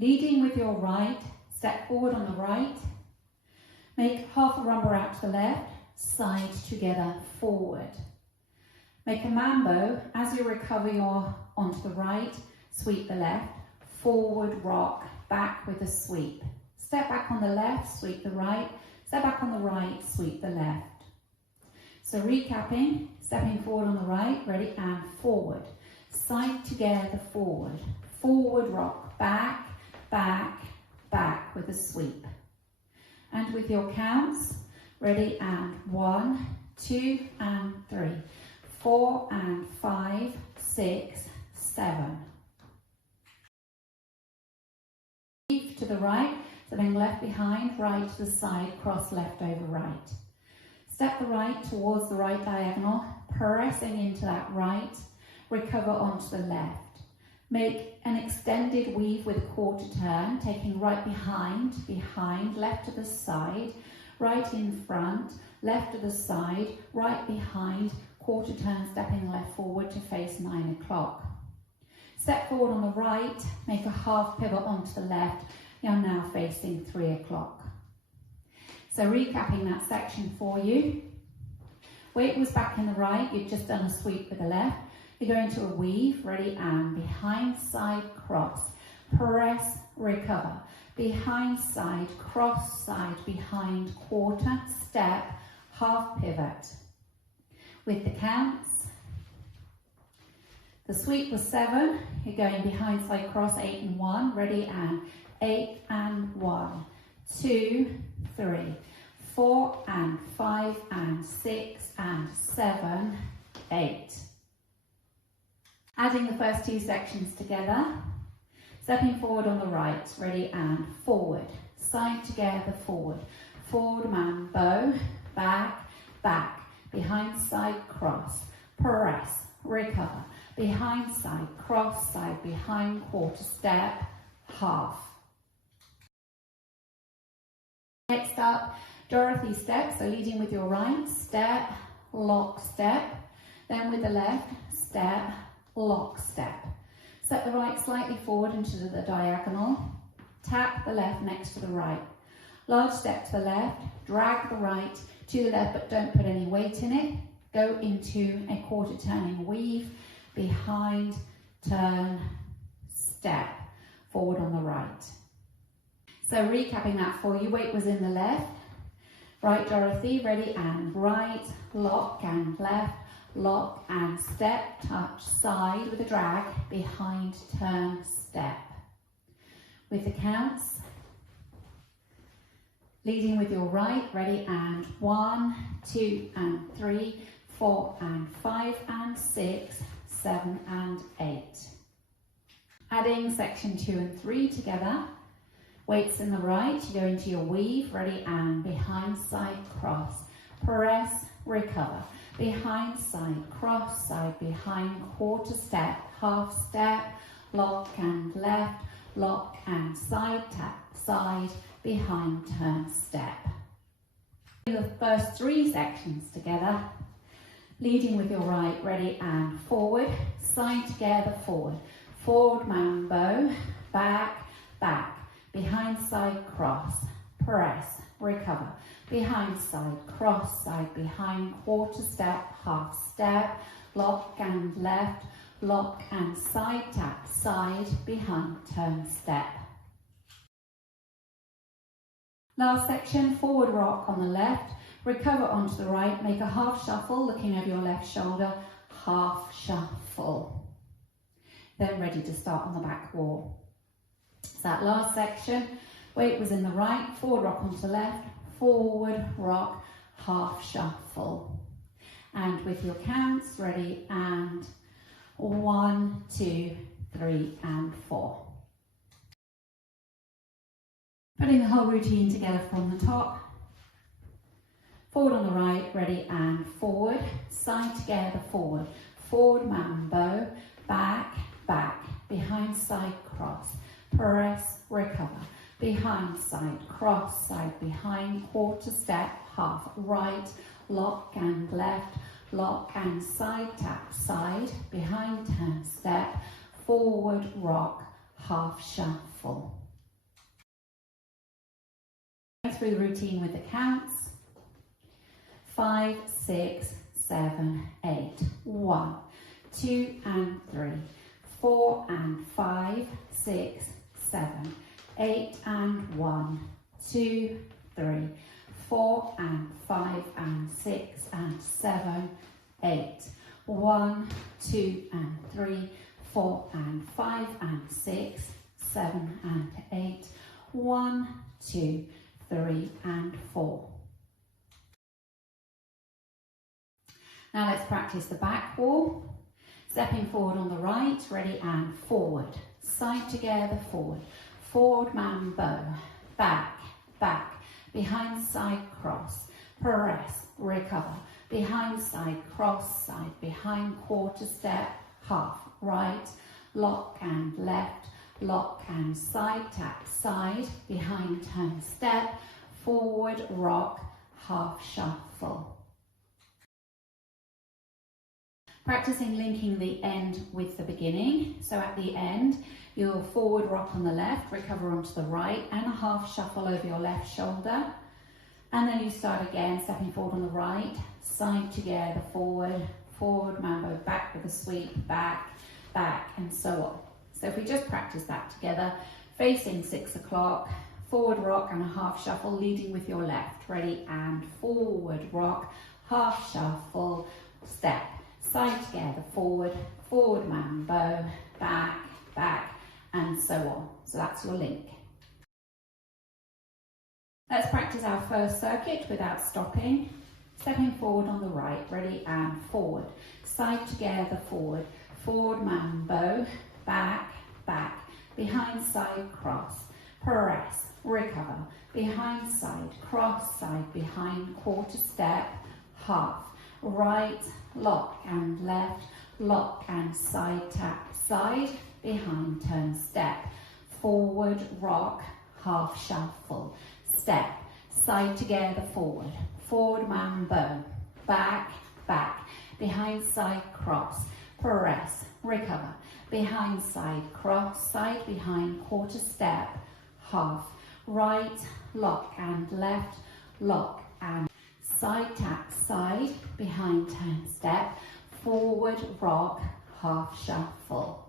Leading with your right, step forward on the right. Make half a rumba out to the left, side together, forward. Make a mambo. As you recover your onto the right, sweep the left, forward rock, back with a sweep. Step back on the left, sweep the right, step back on the right, sweep the left. So recapping, stepping forward on the right, ready, and forward. Side together, forward. Forward rock, back, back, back with a sweep. And with your counts, ready, and 1, 2, and 3, 4, and 5, 6, 7. To the right, stepping left behind, right to the side, cross left over right. Step the right towards the right diagonal, pressing into that right, recover onto the left. Make an extended weave with a quarter turn, taking right behind, left to the side, right in front, left to the side, right behind, quarter turn, stepping left forward to face 9 o'clock. Step forward on the right, make a half pivot onto the left. You're now facing 3 o'clock. So recapping that section for you. Weight was back in the right, you've just done a sweep with the left. You're going to a weave, ready, and behind side cross. Press, recover. Behind side, cross side, behind quarter, step, half pivot. With the counts, the sweep was 7, you're going behind side cross, 8 and 1, ready, and 8 and 1, 2, 3, 4 and 5 and 6 and 7, 8. Adding the first 2 sections together, stepping forward on the right, ready, and forward, side together, forward, forward mambo, back, back, behind side cross, press, recover, behind side cross, side behind, quarter step, half. Next up, Dorothy step, so leading with your right, step, lock, step, then with the left, step, lock, step. Set the right slightly forward into the diagonal, tap the left next to the right. Large step to the left, drag the right to the left, but don't put any weight in it. Go into a quarter turning weave, behind, turn, step, forward on the right. So recapping that for you, weight was in the left, right Dorothy, ready, and right, lock and left, lock and step, touch, side with a drag, behind, turn, step. With the counts, leading with your right, ready, and 1, 2 and 3, 4 and 5 and 6, 7 and 8. Adding section 2 and 3 together. Weights in the right, you go into your weave, ready, and behind side cross, press, recover, behind side cross, side behind, quarter step, half step, lock and left, lock and side tap, side, behind, turn, step. The first 3 sections together, leading with your right, ready, and forward, side together, forward, forward mambo, back, back, behind side cross, press, recover, behind side cross, side behind, quarter step, half step, lock and left, lock and side tap, side, behind, turn, step. Last section, forward rock on the left, recover onto the right, make a half shuffle, looking over your left shoulder, half shuffle. Then ready to start on the back wall. So that last section, weight was in the right, forward rock onto the left, forward rock, half shuffle. And with your counts, ready, and 1, 2, 3 and 4. Putting the whole routine together from the top. Forward on the right, ready, and forward, side together, forward, forward mambo, back, back, behind side cross, press, recover, behind side cross, side behind, quarter step, half right, lock and left, lock and side tap, side, behind turn, step, forward rock, half shuffle. through the routine with the counts. 5, 6, 7, 8. 1, 2 and 3, 4 and 5, 6, 7, 8 and 1, 2, 3, 4 and 5 and 6 and 7, 8. 1, 2 and 3, 4 and 5 and 6, 7 and 8. 1, 2, 3 and 4. Now let's practice the back wall. Stepping forward on the right, ready and forward. Side together, forward. Forward man bow. Back, back. Behind side cross. Press, recover. Behind side cross, side behind quarter step, half. Right, lock and left. Lock and side tap, side. Behind turn step. Forward rock, half shuffle. Practicing linking the end with the beginning. So at the end, you'll forward rock on the left, recover onto the right, and a half shuffle over your left shoulder. And then you start again, stepping forward on the right, side together, forward, forward mambo, back with a sweep, back, back, and so on. So if we just practice that together, facing 6 o'clock, forward rock and a half shuffle, leading with your left. Ready and forward rock, half shuffle, step. Side together, forward, forward mambo, back, back, and so on. So that's your link. Let's practice our first circuit without stopping. Stepping forward on the right, ready and forward. Side together, forward, forward mambo, back, back, behind side cross, press, recover, behind side cross, side behind quarter step, half. Right, lock and left, lock and side tap, side, behind turn step, forward rock, half shuffle, step, side together, forward, forward mambo, back, back, behind side cross, press, recover, behind side cross, side behind quarter step, half, right, lock and left, lock and side tap, side, behind turn step, forward rock, half shuffle.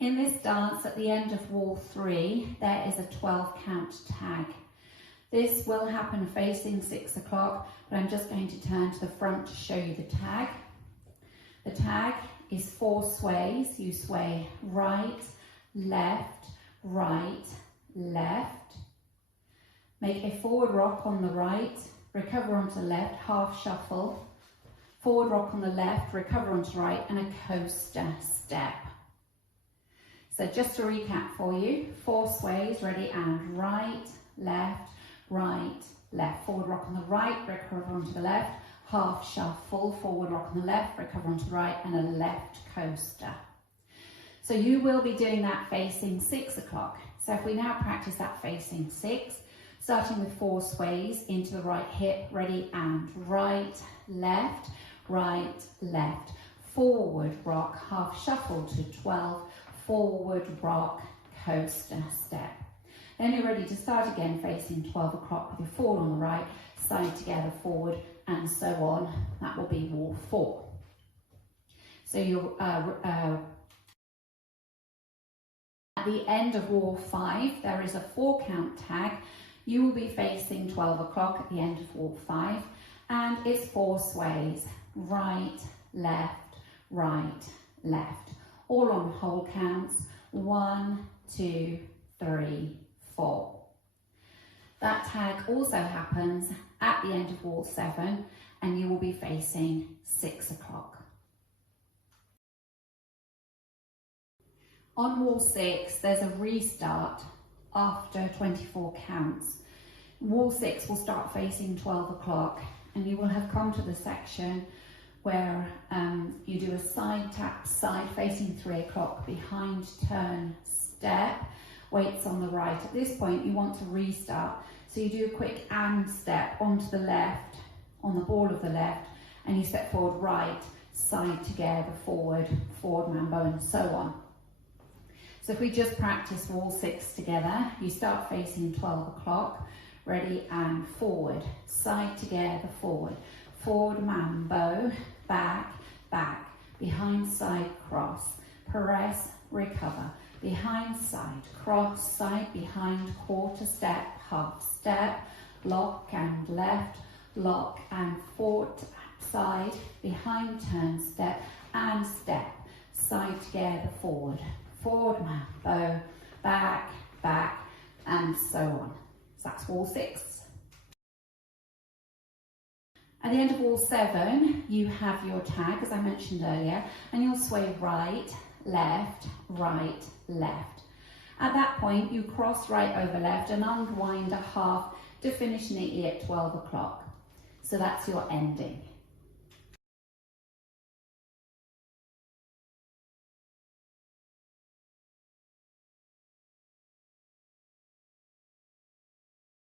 In this dance, at the end of wall 3, there is a 12 count tag. This will happen facing 6 o'clock, but I'm just going to turn to the front to show you the tag. The tag is 4 sways. You sway right, left, left. Make a forward rock on the right, recover onto left, half shuffle. Forward rock on the left, recover onto right, and a coaster step. So just to recap for you, 4 sways, ready and right, left, left. Forward rock on the right, recover onto the left, half shuffle, forward rock on the left, recover onto the right, and a left coaster. So you will be doing that facing 6 o'clock. So if we now practice that facing 6, starting with 4 sways into the right hip, ready and right, left, forward rock, half shuffle to 12, forward rock, coaster step. Then you're ready to start again facing 12 o'clock with your forward on the right, side together, forward, and so on. That will be wall 4. So you're at the end of wall 5, there is a 4 count tag. You will be facing 12 o'clock at the end of wall 5, and it's 4 sways, right, left, all on whole counts, 1, 2, 3, 4. That tag also happens at the end of wall 7, and you will be facing 6 o'clock. On wall 6, there's a restart after 24 counts. Wall 6 will start facing 12 o'clock, and you will have come to the section where you do a side tap, side facing 3 o'clock, behind turn step, weights on the right. At this point you want to restart, so you do a quick and step onto the left, on the ball of the left, and you step forward right, side together, forward mambo, and so on. So So if we just practice wall 6 together, you start facing 12 o'clock, ready and forward, side together, forward, forward mambo, back, back, behind side cross, press, recover, behind side, cross, side, behind, quarter step, half step, lock and left, lock and forward, side, behind turn step and step, side together, forward, forward mambo, back, back, and so on. So that's wall 6. At the end of wall 7, you have your tag, as I mentioned earlier, and you'll sway right, left, right, left. At that point, you cross right over left and unwind a half to finish neatly at 12 o'clock. So that's your ending.